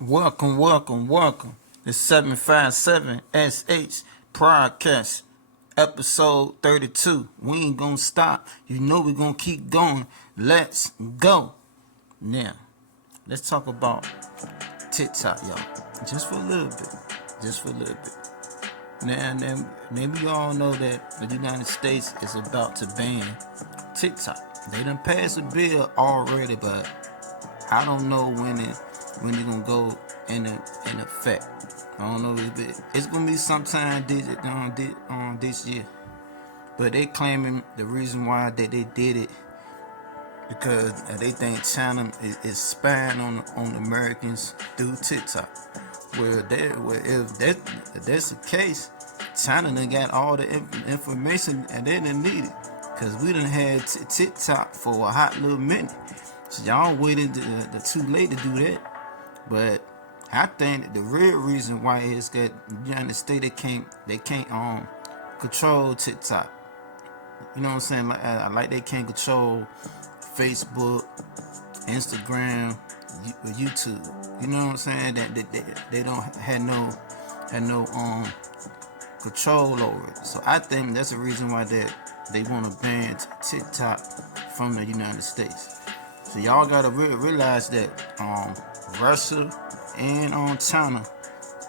Welcome, welcome, welcome. The 757SH podcast, episode 32. We ain't gonna stop. You know we're gonna keep going. Let's go. Now, let's talk about TikTok, y'all. Just for a little bit. Just for a little bit. Now, maybe y'all know that the United States is about to ban TikTok. They done passed a bill already, but I don't know when it's gonna go in effect. I don't know. It's gonna be sometime this year. But they claiming the reason why they did it because they think China is spying on Americans through TikTok. If that's the case, China done got all the information and they didn't need it. Because we done had TikTok for a hot little minute. So y'all waited too late to do that. But I think the real reason why is that the United States they can't control TikTok. You know what I'm saying? Like they can't control Facebook, Instagram, YouTube. You know what I'm saying? That they don't have no control over it. So I think that's the reason why they want to ban TikTok from the United States. So y'all gotta realize that Russia and China,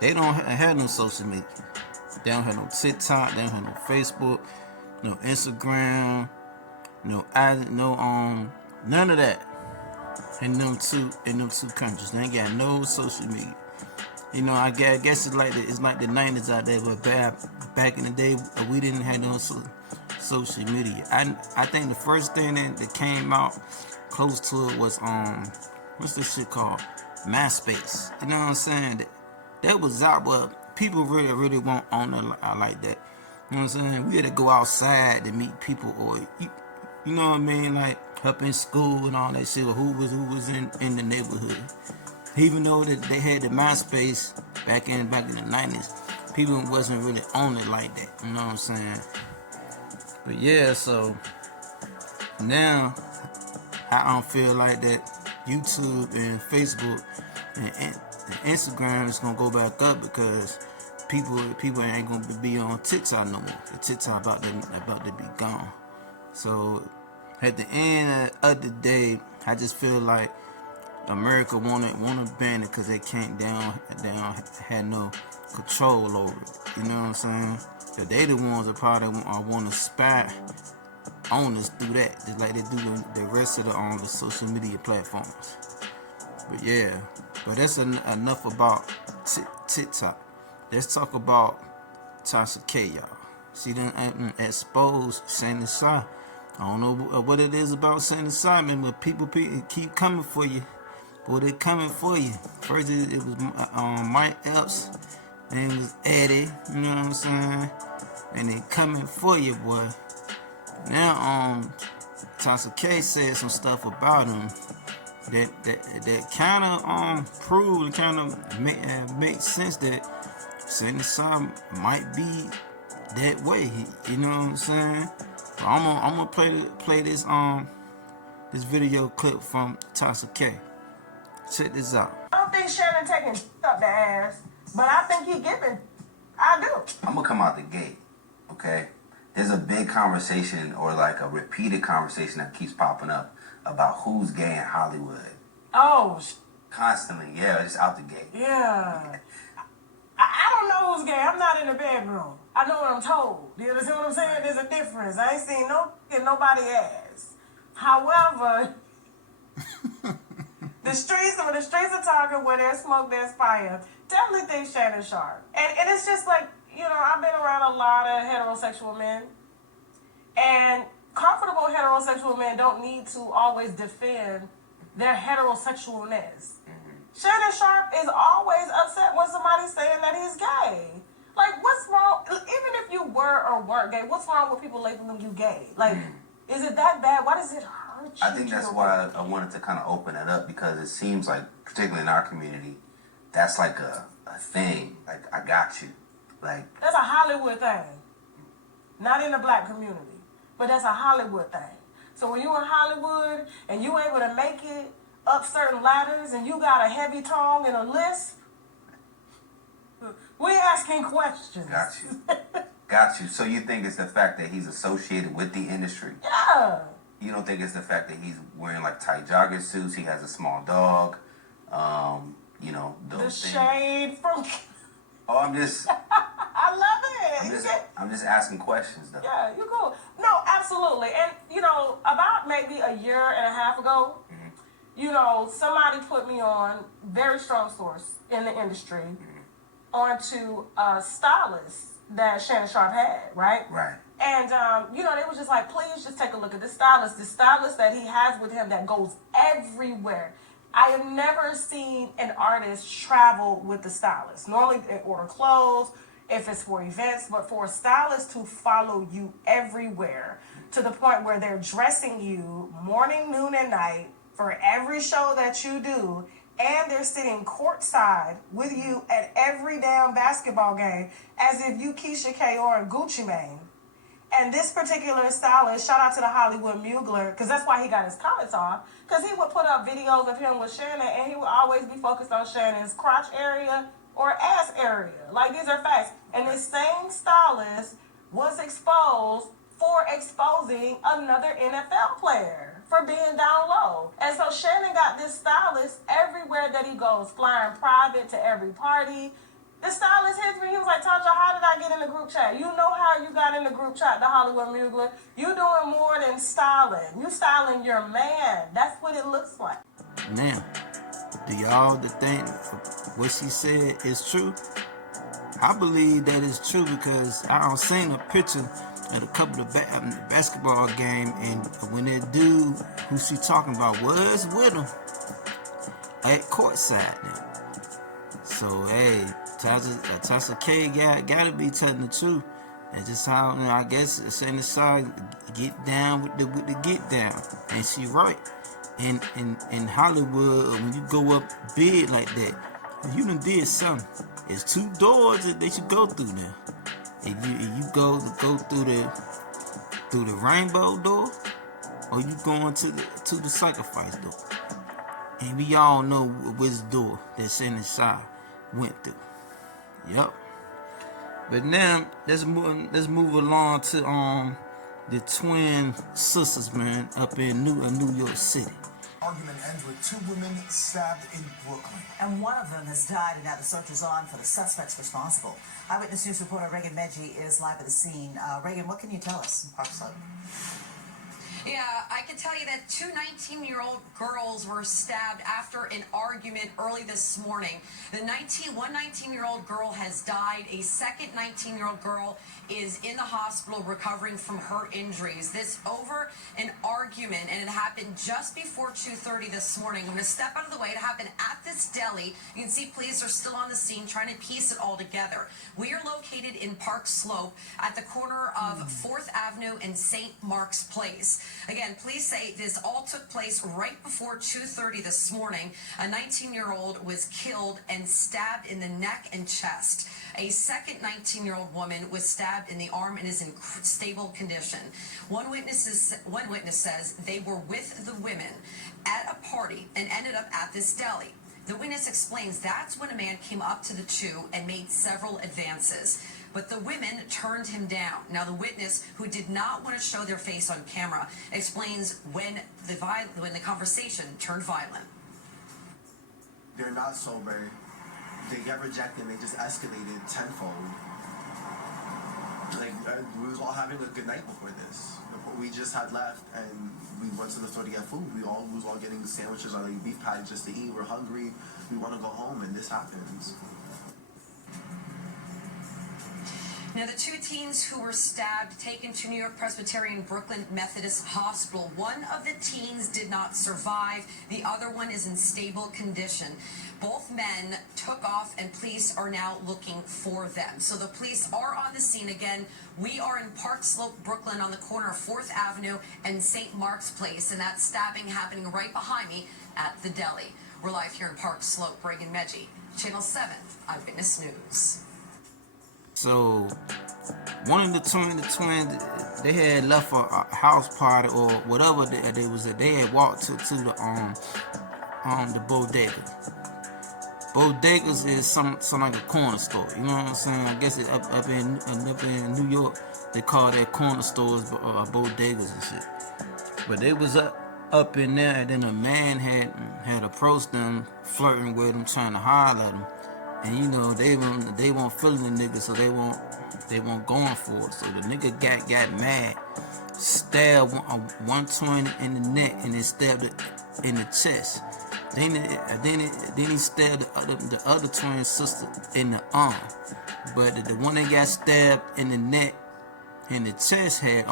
they don't have no social media. They don't have no TikTok. They don't have no Facebook, no Instagram, none of that. In them two countries, they ain't got no social media. You know, I guess it's like the 90s out there, but back in the day, we didn't have no social media. I think the first thing that came out close to it was what's this shit called? MySpace. You know what I'm saying? That was out, but people really weren't on it like that. You know what I'm saying? We had to go outside to meet people, or you know what I mean, like up in school and all that shit. Or who was in the neighborhood. Even though that they had the MySpace back in the 90s, people wasn't really on it like that. You know what I'm saying? But yeah, so now I don't feel like that YouTube and Facebook and Instagram is gonna go back up because people ain't gonna be on TikTok no more. The TikTok about to be gone. So at the end of the day, I just feel like America wanna ban it because they don't have no control over it. You know what I'm saying? That they the ones that probably want to spy on us through that, just like they do the rest of the social media platforms. But yeah, but that's enough about TikTok. Let's talk about Tasha K, y'all. She done exposed Shannon. I don't know what it is about Shannon Simon, but people keep coming for you. Boy, they coming for you. First it was Mike Epps, then it was Eddie. You know what I'm saying? And they coming for you, boy. Now Tasha K said some stuff about him that kind of prove and kind of make sense that Shannon Sharpe might be that way. You know what I'm saying? But I'm gonna play this video clip from Tasha K. Check this out. I don't think Shannon taking up the ass, but I think he giving. I do. I'm gonna come out the gate, okay? There's a big conversation, or like a repeated conversation that keeps popping up about who's gay in Hollywood. Oh. Constantly, yeah, just out the gate. Yeah. I don't know who's gay. I'm not in the bedroom. I know what I'm told. You understand what I'm saying? There's a difference. I ain't seen nobody ass. However, the streets are talking. Where there's smoke, there's fire. Definitely think Shannon Sharpe. And it's just like, you know, I've been around a lot of heterosexual men. And comfortable heterosexual men don't need to always defend their heterosexualness. Shannon Sharpe is always upset when somebody's saying that he's gay. Like, what's wrong? Even if you were or weren't gay, what's wrong with people labeling you gay? Like, is it that bad? Why does it hurt you? I think that's why I wanted to kind of open it up, because it seems like, particularly in our community, that's like a thing. Like, I got you. Like, that's a Hollywood thing. Not in the black community, but that's a Hollywood thing. So when you're in Hollywood and you able to make it up certain ladders and you got a heavy tongue and a lisp, we asking questions. Got you. Got you. So you think it's the fact that he's associated with the industry? Yeah. You don't think it's the fact that he's wearing like tight jogging suits, he has a small dog, you know, The those things. shade from... Oh, I'm just I love it. I'm just asking questions though. Yeah, you cool. No, absolutely. And, you know, about maybe a year and a half ago, you know, somebody put me on, very strong source in the industry, onto a stylist that Shannon Sharpe had, right? Right. And, you know, they were just like, please just take a look at this stylist. The stylist that he has with him that goes everywhere. I have never seen an artist travel with the stylist. Normally they order clothes if it's for events, but for a stylist to follow you everywhere to the point where they're dressing you morning, noon, and night for every show that you do, and they're sitting courtside with you at every damn basketball game as if you Keisha K or Gucci Mane. And this particular stylist, shout out to the Hollywood Mugler, because that's why he got his comments off, because he would put up videos of him with Shannon, and he would always be focused on Shannon's crotch area or ass area. Like, these are facts. And this same stylist was exposed for exposing another NFL player for being down low. And so Shannon got this stylist everywhere that he goes, flying private to every party. The stylist hits me. He was like, Tasha, how did I get in the group chat? You know how you got in the group chat, the Hollywood Mugler. You doing more than styling. You styling your man. That's what it looks like. Now, do y'all think what she said is true? I believe that is true because I seen a picture at a couple of basketball game, and when that dude who she talking about was with him at courtside now. So hey, Tasha K gotta be telling the truth. That's just how, you know, I guess Shannon Sharpe get down with the get down, and she right. In Hollywood, when you go up big like that, you done did something. It's two doors that they should go through now. If you go through the rainbow door, or you going to the sacrifice door. And we all know which door that Shannon Sharpe went through. Yep. But now let's move along to the twin sisters, man, up in New York City. Argument ends with two women stabbed in Brooklyn. And one of them has died, and now the search is on for the suspects responsible. Eyewitness News reporter Reagan Medji is live at the scene. Reagan, what can you tell us? Yeah, I can tell you that two 19-year-old girls were stabbed after an argument early this morning. One 19-year-old girl has died. A second 19-year-old girl is in the hospital recovering from her injuries. This over an argument, and it happened just before 2:30 this morning. I'm going to step out of the way. It happened at this deli. You can see police are still on the scene trying to piece it all together. We are located in Park Slope at the corner of 4th Avenue and St. Mark's Place. Again, police say this all took place right before 2:30 this morning. A 19-year-old was killed and stabbed in the neck and chest. A second 19-year-old woman was stabbed in the arm and is in stable condition. One witness says they were with the women at a party and ended up at this deli. The witness explains that's when a man came up to the two and made several advances. But the women turned him down. Now, the witness, who did not want to show their face on camera, explains when the conversation turned violent. They're not sober. They get rejected. They just escalated tenfold. Like, we was all having a good night before this. We just had left, and we went to the store to get food. We was all getting sandwiches or like beef patties just to eat. We're hungry. We want to go home, and this happens. Now, the two teens who were stabbed, taken to New York Presbyterian Brooklyn Methodist Hospital. One of the teens did not survive. The other one is in stable condition. Both men took off, and police are now looking for them. So the police are on the scene again. We are in Park Slope, Brooklyn, on the corner of 4th Avenue and St. Mark's Place, and that stabbing happening right behind me at the deli. We're live here in Park Slope. Reagan Medji, Channel 7, Eyewitness News. So, one of the twins, they had left for a house party or whatever they was at. They had walked to the bodega. Bodegas is some like a corner store. You know what I'm saying? I guess it up in New York, they call that corner stores bodegas and shit. But they was up in there, and then a man had approached them, flirting with them, trying to holler at them. And you know they weren't feeling the nigga, so they weren't going for it. So the nigga got mad, stabbed 120 in the neck, and then stabbed it in the chest. Then he stabbed the other twin sister in the arm. But the one that got stabbed in the neck and the chest had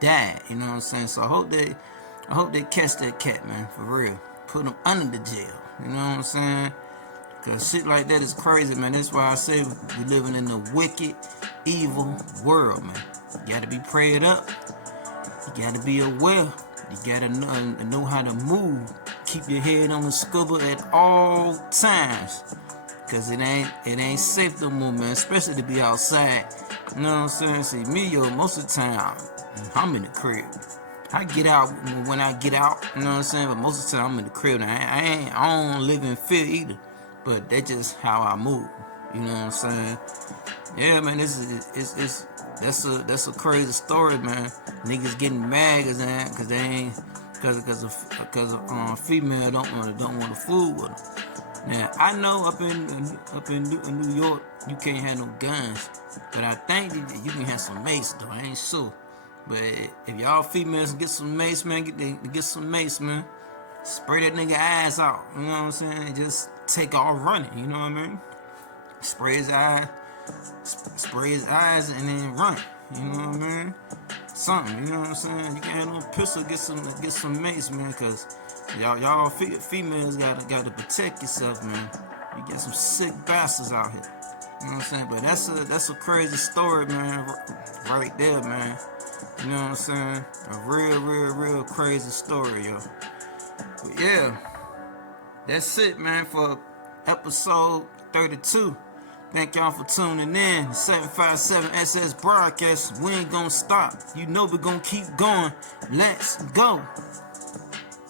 died. You know what I'm saying? So I hope they catch that cat, man, for real. Put him under the jail. You know what I'm saying? Cause shit like that is crazy, man. That's why I say we living in a wicked, evil world, man. You gotta be prayed up. You gotta be aware. You gotta know how to move. Keep your head on the scuba at all times. Cause it ain't safe no more, man. Especially to be outside. You know what I'm saying? See, me, most of the time, I'm in the crib. I get out when I get out, you know what I'm saying? But most of the time, I'm in the crib. Now, I don't live in fear either. But that's just how I move. You know what I'm saying? Yeah, man, that's a crazy story, man. Niggas getting mad because they ain't because female don't want to fool with them. Now I know up in New York you can't have no guns, but I think that you can have some mace though. I ain't sure, but if y'all females get some mace, man, get some mace, man. Spray that nigga eyes out. You know what I'm saying? And just take off running. You know what I mean? Spray his eyes, and then run. You know what I mean? Something. You know what I'm saying? You can't have no pistol. Get some mace, man. Cause y'all females gotta protect yourself, man. You got some sick bastards out here. You know what I'm saying? But that's a crazy story, man. Right there, man. You know what I'm saying? A real crazy story, yo. But yeah, that's it, man, for episode 32. Thank y'all for tuning in. 757 SS Broadcast. We ain't gonna stop. You know we're gonna keep going. Let's go.